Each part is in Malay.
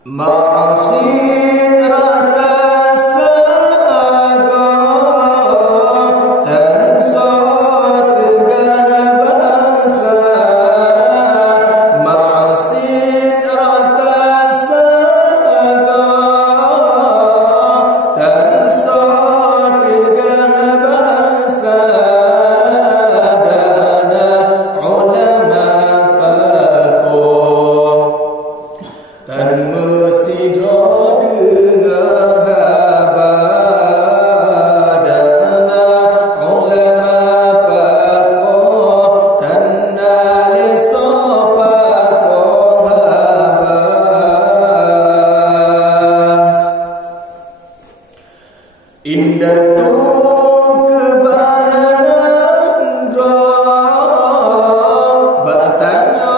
Masin rata saga tan sot gabasa masin rata saga tan sot gabasa dana ulama pakom tan sidro dengan habadana ulama pakoh tanna leso pakoh habad indah tu kebahagiaan batanya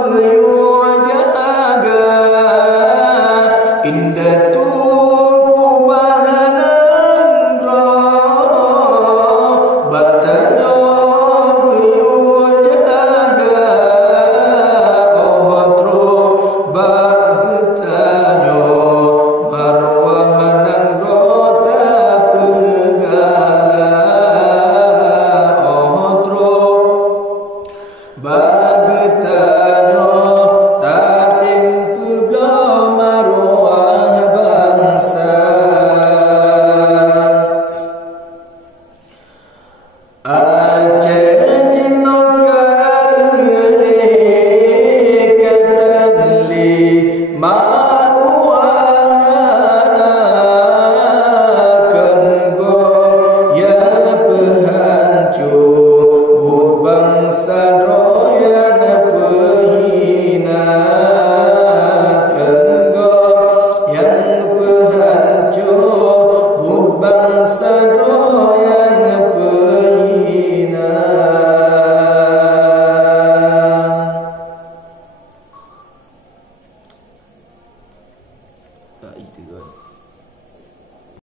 guyur jaga indah tu kubahanan batanya guyur jaga otro bagtanya marwahanan rota pegala otro bagtanya tating pebla marwah bangsa Aceh jinokali katali marwahana kengo ya pehancur bangsa